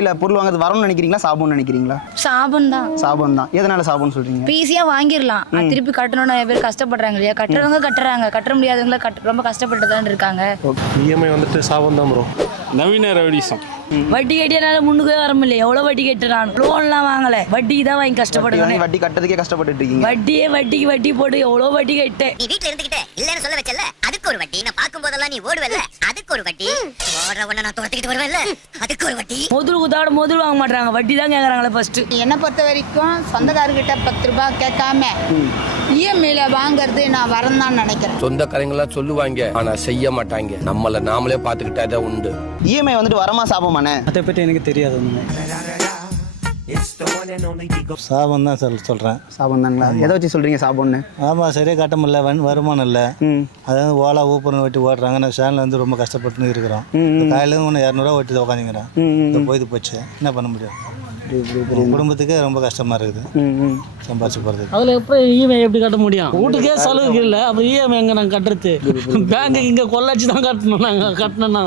இஎம்ஐல பொருள் வாங்குறது வரணும்னு நினைக்கிறீங்களா சாபம்னு நினைக்கிறீங்களா? சாபம் தான். சாபம் தான். எதனால சாபம்னு சொல்றீங்க? ஈஸியா வாங்கிடலாம், திருப்பி கட்டணும்னு நிறைய பேர் கஷ்டப்படுறாங்க இல்லையா? கட்டுறவங்க கட்டுறாங்க, கட்ட முடியாதவங்கள ரொம்ப கஷ்டப்பட்டு தான் இருக்காங்க. இஎம்ஐ வந்துட்டு சாபம் தான் ப்ரோ. நவீன ரவுடிசம். வட்டி கட்டியனால முன்னுக்கே வர முடியல. எவ்வளோ வட்டி கட்டுறான், லோன்லாம் வாங்கல, வட்டிக்கு தான் வாங்கி கஷ்டப்படுறேன். வட்டி கட்டுறதுக்கே கஷ்டப்பட்டு இருக்கீங்க. வட்டிக்கு வட்டி போட்டு எவ்வளோ வட்டி கட்டேன். நீ வீட்ல இருந்துகிட்டே இல்லன்னு சொல்ல வச்சல, அதுக்கு ஒரு வட்டி. நான் பாக்கும் போதெல்லாம் நீ ஓடுவல்ல, அதுக்கு ஒரு வட்டி. ஓடுற உடனே நான் துரத்திக்கிட்டு வருவேன்ல, அதுக்கு ஒரு வட்டி. முதல் குத்தாட முதல் வாங்க மாட்டாங்க, வட்டி தான் கேட்கறாங்களே ஃபர்ஸ்ட். என்னை பொறுத்த வரைக்கும் சொந்தக்காரர்கிட்ட 10 ரூபாய் கேட்காம இஎம்ஐல வாங்குறது நான் வரேன்னு தான் நினைக்கிறேன். சொந்தக்காரங்களா சொல்லுவாங்க, ஆனா செய்ய மாட்டாங்க. நம்மள நாமளே பாத்துக்கிட்டாதான் உண்டு. இஎம்ஐ வந்துட்டு வரமா சாபமானே? அதை பற்றி எனக்கு தெரியாது. சாபம் தான் சொல்கிறேன். சாபம் தாங்களா? எதை வச்சு சொல்றீங்க சாபம்னு? ஆமாம், சரியாக கட்ட முடியல, வருமானம் இல்லை. அதாவது ஓலா ஊப்பர்னு வெட்டி ஓட்டுறாங்க. நான் சேனலில் வந்து ரொம்ப கஷ்டப்பட்டுன்னு இருக்கிறோம். காலையில் ஒன்று 200 ஓட்டி உட்காந்துங்கிறேன். போய்து போச்சு, என்ன பண்ண முடியும்? குடும்பத்துக்கு ரொம்ப கஷ்டமாக இருக்குது சம்பாதிச்சு போகிறது. அதில் எப்படி இஎம்ஐ எப்படி கட்ட முடியும்? வீட்டுக்கே செலவுக்கு இல்லை, அப்புறம் இஎம்ஐ எங்கே நாங்கள் கட்டுறது? பேங்க்கு இங்கே கொள்ளாச்சு தான் கட்டணும். நாங்கள் கட்டணும்னா